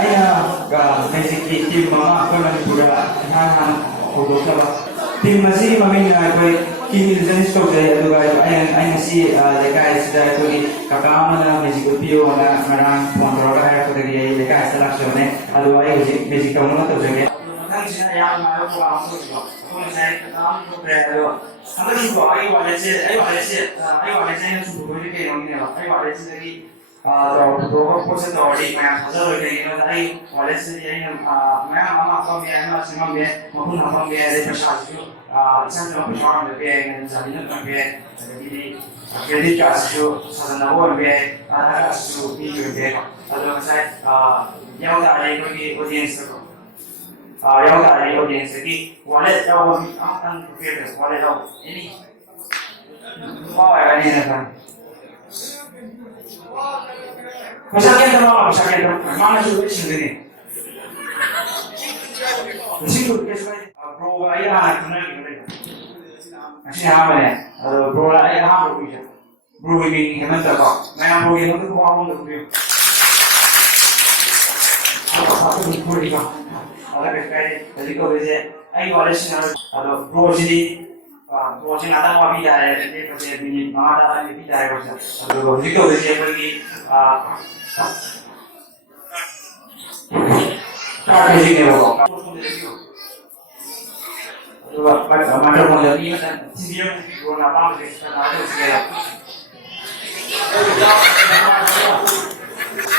ꯑꯩꯅ ꯃꯦꯖꯤꯛꯀꯤ ꯇꯤꯝ ꯑꯃ ꯑꯩꯈꯣꯏ ꯃꯅꯤꯄꯨꯔꯗ ꯏꯍꯥꯟ ꯍꯥꯟꯅ ꯍꯧꯗꯣꯛꯆꯕ ꯇꯤꯝ ꯑꯁꯤꯒꯤ ꯃꯃꯤꯡꯅ ꯑꯩꯈꯣꯏ ꯀꯤꯡ ꯏꯂꯨꯖꯅꯤꯁ ꯀꯧꯖꯩ ꯑꯗꯨꯒ ꯑꯩ ꯉꯁꯤ ꯂꯩꯀꯥꯏꯁꯤꯗ ꯑꯩꯈꯣꯏꯒꯤ ꯀꯀꯥ ꯑꯃꯅ ꯃꯦꯖꯤꯛ ꯎꯠꯄꯤꯌꯣꯅ ꯉꯔꯥꯡ ꯐꯣꯟ ꯇꯧꯔꯒ ꯍꯥꯏꯔꯛꯄꯗꯒꯤ ꯑꯩ ꯂꯩꯀꯥꯏꯁꯤꯗ ꯂꯥꯛꯆꯕꯅꯦ ꯑꯗꯨꯒ ꯑꯩ ꯍꯧꯖꯤꯛ ꯃꯦꯖꯤꯛ ꯇꯧꯅꯕ ꯇꯧꯖꯒꯦ ꯃꯊꯪꯁꯤꯅ ꯌꯥꯝꯅ ꯅꯨꯡꯉꯥꯏꯕ ꯄ꯭ꯔꯣꯒ꯭ꯔꯥꯝ ꯑꯃ ꯑꯣꯏꯕꯀꯣ ꯑꯩꯈꯣꯏ ꯉꯁꯥꯏ ꯀꯀꯥ ꯑꯃ ꯊꯣꯛꯈ꯭ꯔꯦ ꯑꯗꯣ ꯍꯟꯗꯛꯁꯤꯀꯣ ꯑꯩ ꯋꯥꯂꯦꯠꯁꯦ ꯑꯩꯅ ꯆꯨꯝꯕꯗꯤ ꯀꯩꯅꯣꯒꯤꯅꯦꯕ ꯑꯩ ꯋꯥꯂꯦꯠꯁꯤꯗꯒꯤ ꯄꯣꯠꯁꯦ ꯇꯧꯔꯗꯤ ꯃꯌꯥꯝ ꯊꯥꯖꯔꯣꯏ ꯀꯩꯒꯤꯅꯣꯗ ꯑꯩ ꯋꯥꯂꯦꯠꯁꯤꯗꯤ ꯑꯩꯅ ꯃꯌꯥꯝ ꯑꯃ ꯍꯥꯞꯄꯝꯕ ꯌꯥꯏ ꯑꯃ ꯁꯦꯝꯃꯝꯕ ꯌꯥꯏ ꯃꯈꯨꯝ ꯍꯥꯞꯄꯝꯕ ꯌꯥꯏ ꯑꯗꯩ ꯄꯩꯁꯥꯁꯤꯁꯨ ꯏꯆꯝ ꯆꯝꯕ ꯄꯩꯁꯥ ꯑꯣꯏꯔꯝꯕ ꯌꯥꯏ ꯆꯥꯕꯤꯅ ꯊꯝꯕ ꯌꯥꯏ ꯑꯗꯒꯤꯗꯤ ꯀ꯭ꯔꯦꯗꯤꯠ ꯀꯥꯔꯗꯁꯤꯁꯨ ꯁꯥꯖꯟꯅꯕ ꯑꯣꯏꯔꯝꯕ ꯌꯥꯏ ꯑꯙꯥꯔ ꯀꯥꯔꯗꯁꯤꯁꯨ ꯃꯤꯒꯤ ꯑꯣꯏꯔꯝꯕ ꯌꯥꯏ ꯑꯗꯣ ꯉꯁꯥꯏ ꯌꯥꯎ ꯇꯥꯔꯦ ꯑꯩꯈꯣꯏꯒꯤ ꯑꯣꯗꯤꯌꯦꯟꯁꯇꯀꯣ ꯌꯥꯎ ꯇꯥꯔꯦ ꯑꯣꯗꯤꯌꯦꯟꯁꯇꯒꯤ ꯋꯥꯂꯦꯠ ꯌꯥꯎꯕ ꯃꯤ ꯑꯃꯇꯪ ꯄꯤꯔꯛꯀꯦ ꯋꯥꯂꯦꯠ ꯌꯥꯎꯕ ꯑꯦꯅꯤ ꯅꯨꯄꯥ ꯑꯣꯏꯔꯅꯤꯅ ꯈꯪꯉꯦ पैसा क्या करना पैसा क्या करना माना जो भी सिंधे उसी को कैसे ब्रो आई यहाँ करना ही करेगा ऐसे यहाँ में ब्रो आई यहाँ ब्रो भी है ब्रो भी हेमंत का मैं यहाँ ब्रो हेमंत को वहाँ हूँ भी आप तो पूरी का अलग है जैसे को वैसे आई वाले से ना ब्रो जी ब्रो जी नादा वहाँ भी जाए ये कैसे भी मामा दादा भी जाए वैसे जैसे को वैसे कोई Cara de dinheiro, mata modalnya dan dia guna apa sih termasuk segala.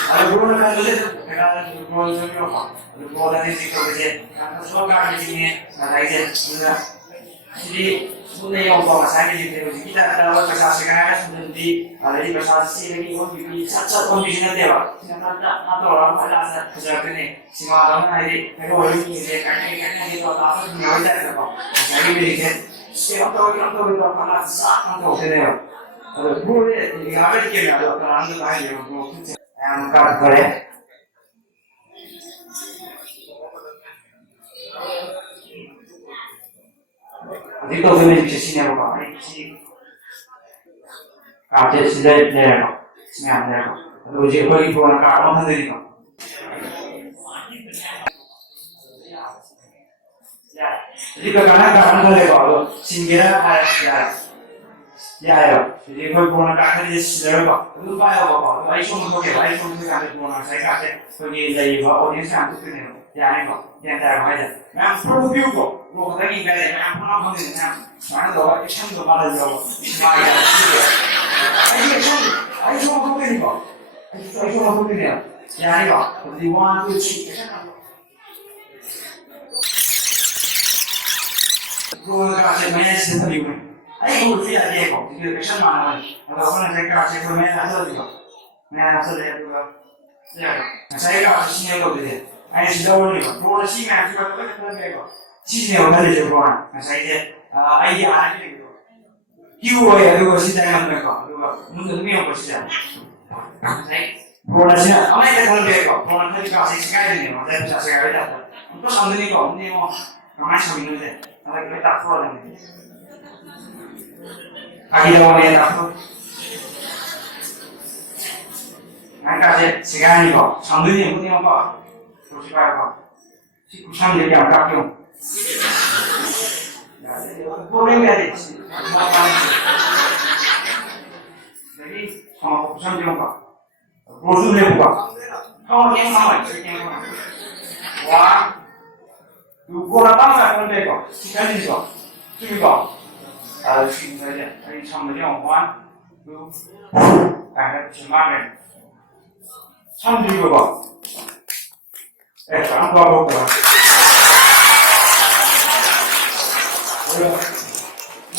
Kalau guna kan dulu kalau guna semua apa, guna ni sih kalau je, kalau semua kan di sini, ada aja, jadi sudah yang bawa saya di sini, kita ada awal pasal sekarang sudah di, ada di pasal sih lagi orang bikin cat-cat orang bikin nanti apa, atau orang pada asal kerja ni, semua orang hari, kalau orang ini dia kan itu apa pun nyawa jadi apa, saya bikin, siapa tahu itu apa sah tahu saya, boleh, ini apa dia ada orang tu lain yang kan boleh. Jadi kalau kita di sini apa? Ini kaca sudah lewat, semuanya lewat. Lalu jika kita punya kaca mana tadi kan? Jadi kadang-kadang kaca lewat, singgah ada ya. Jadi kita punya kaca di sini lewat. Lalu apa? iPhone kaca punya saya kaca pergi dari bawah ini sampai ke sini. Ya ini kok, yang terbaik. Memang perlu juga. Lo tadi kayak apa namanya ni? Mana doa, ikan doa mana jauh? Maya. Ayo semua kau ni kok. Ayo semua kau ni ya. Ya ni kok. Jadi 1, 2, 3. Lo kasih mana sih tadi ni? Ayo kau lihat dia kok. Jadi ikan mana ni? Kalau kau nak kasih kau mana asal dia kok. Mana asal dia tu kok. Ya. Saya kasih sini kau dia. Ayo sudah boleh kok. Lo sih mana sih kau tu dia kok. Sini orang ada jawapan. Saya idea ada ni. Kiu ya, tu sih jangan mereka. Tu mungkin ni apa sih? Saya produksi. Apa yang kita mereka? Produksi kasih sekali ni. Macam bisa sekali dah. Untuk sambil ni kau, ni mau ramai sambil ni. Kalau kita tak tahu ni. Kaki dah orang yang tak tahu. Nanti kasih sekali ni kau. Sambil ni mungkin apa? Terus apa? Si kusam jadi apa kau? Boleh jadi. Jadi kalau kusam dia apa? Bosan dia apa? Kau yang mana? Wah, tu kau apa macam ni kau? Siapa ni kau? Tu kau? Sini saja. Ini sama dia orang. Tu, ada cuma ni. Sama dia kau. Sekarang kau apa?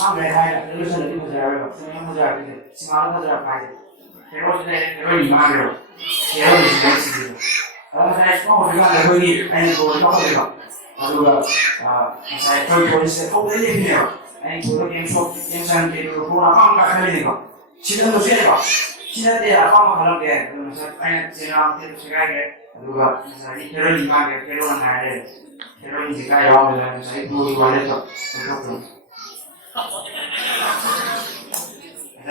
Nam này hay là Illusionist đi một giờ rồi, xong một giờ thì xin máu một giờ phải thế rồi nghỉ mai rồi, thế rồi thì sẽ gì rồi, đó là cái có một cái gọi là hơi nghỉ, anh tôi có thể được, rồi sẽ tôi sẽ không lấy gì nhiều, anh tôi em sang thì tôi cũng làm không cả cái gì cả, chỉ là một chuyện cả, chỉ là để không mà làm cái, anh chỉ làm thì sẽ cái rồi sẽ đi thế rồi nghỉ mai cái thế rồi này đấy, thế rồi thì cái đó là sẽ tôi gọi lên rồi, tôi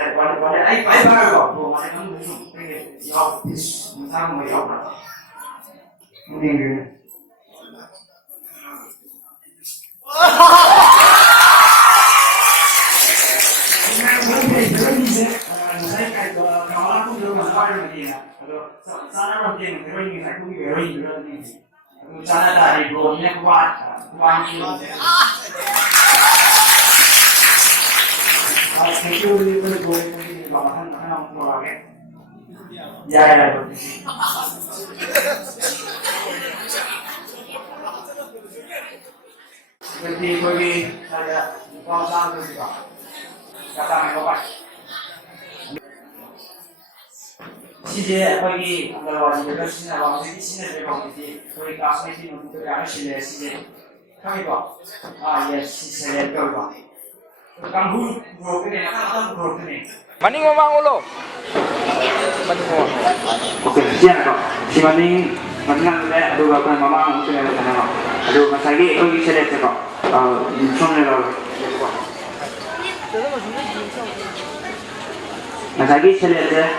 Boleh, ay baru kok, boleh kamu minum, ini jauh, misal mau jauh berapa? 시제 거기 안가와지고 신나와 신나들 거기 거기 가스메티 놓고 가면 실내 시제 형이고 아예 시제 거기고 강후 그렇게 하나 그렇게 Maning ngomong ulo. Maning ngomong. oke siap kok si maning maning ada aduh apa mama mungkin ada sana kok aduh mas lagi kogi selesai kok sonnya lo mas lagi selesai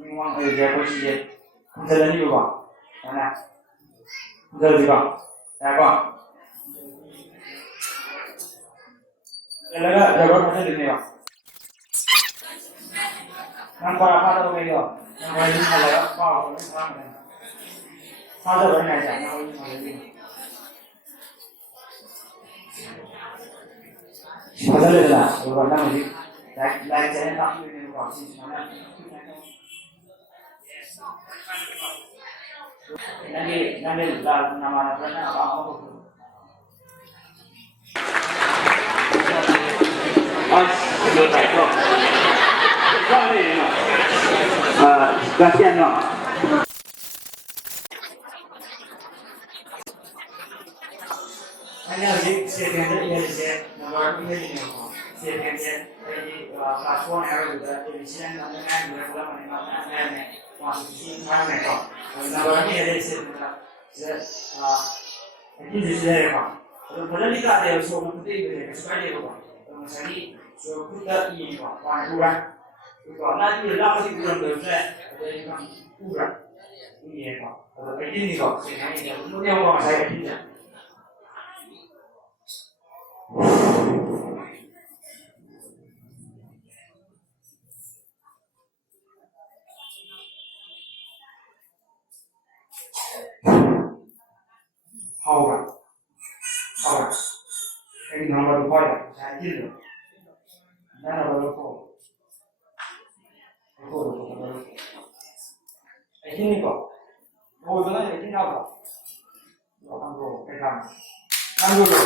memang dia posisi jalan di bawah mana jalan di bawah ya kok jalan macam ni kok nampak apa tu begitu nampak ini malah apa ada banyak aja nampak ini malah ini ada lagi lah orang nama ni like jangan tak ini kok sini mana nanti nama apa sudah kok gantian no hanya lagi sekian ini nomor ini sekian ini platform error juga di sini namanya juga mana masih mana kok nomor ini ada sekian ini di sini kok padahal kita ada suatu penting sekali kok misalnya suatu kita ini kok kurang nanti lama sih kurang berapa ada yang kurang ini kok kalau begini kok ini punya orang saya tidak hau ini nomor berapa saya tidak nomor berapa ini kok mau dengan ini apa orang bro pegang kan dulu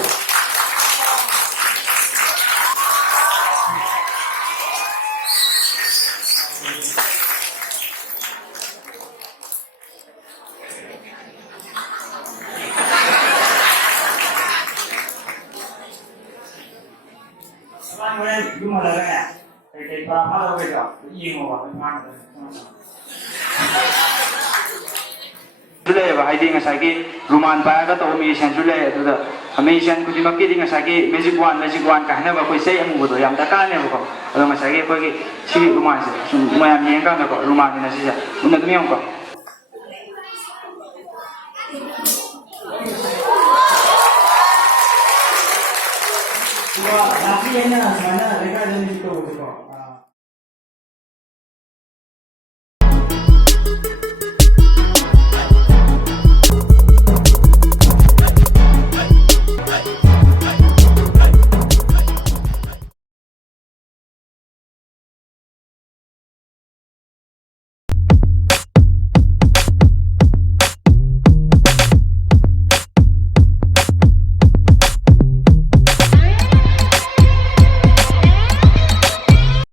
sekarang gimana ya kayak berapa lo beda ini mau apa July bahai di ngasaki ruman paga to mission July itu dah mission kuji makki di ngasaki magic one kahna ba koi sei amu bodo yam taka ne ko ado ngasaki ko ki si ruman se mayam yen ka ko ruman ni nasi ja unat mi ko Wah, tapi ini mana mereka jadi itu